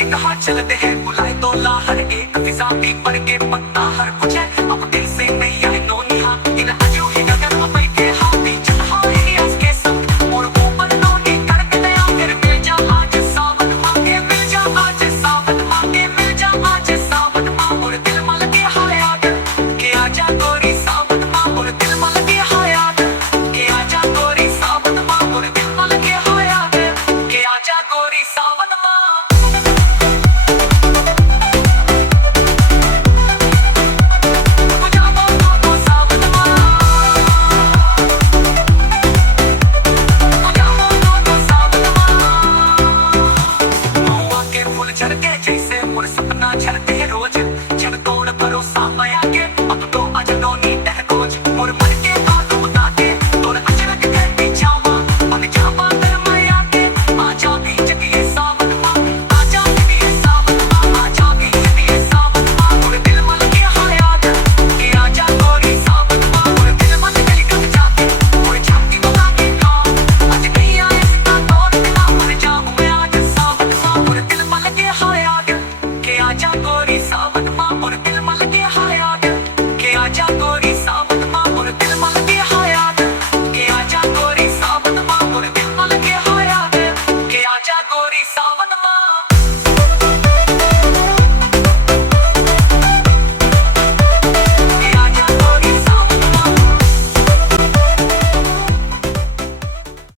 एक हाथ चलते हैं बुलाए तो ला हर एक फिजा भी पड़ के पत्ता हर कुछ है अब दिल से नहीं आए नोनिया इन आजू ही गगन में पड़ के हाथी चढ़ा है आज के सब और ऊपर नोनी करके दया फिर मिल जा आज सावन मांगे मिल जा आज सावन मांगे मिल जा आज सावन मां और दिल मल के हयात के आजा गोरी सावन मां और दिल मल के हयात के आजा गोरी सावन मां और दिल मल के हयात के आजा गोरी सावन मां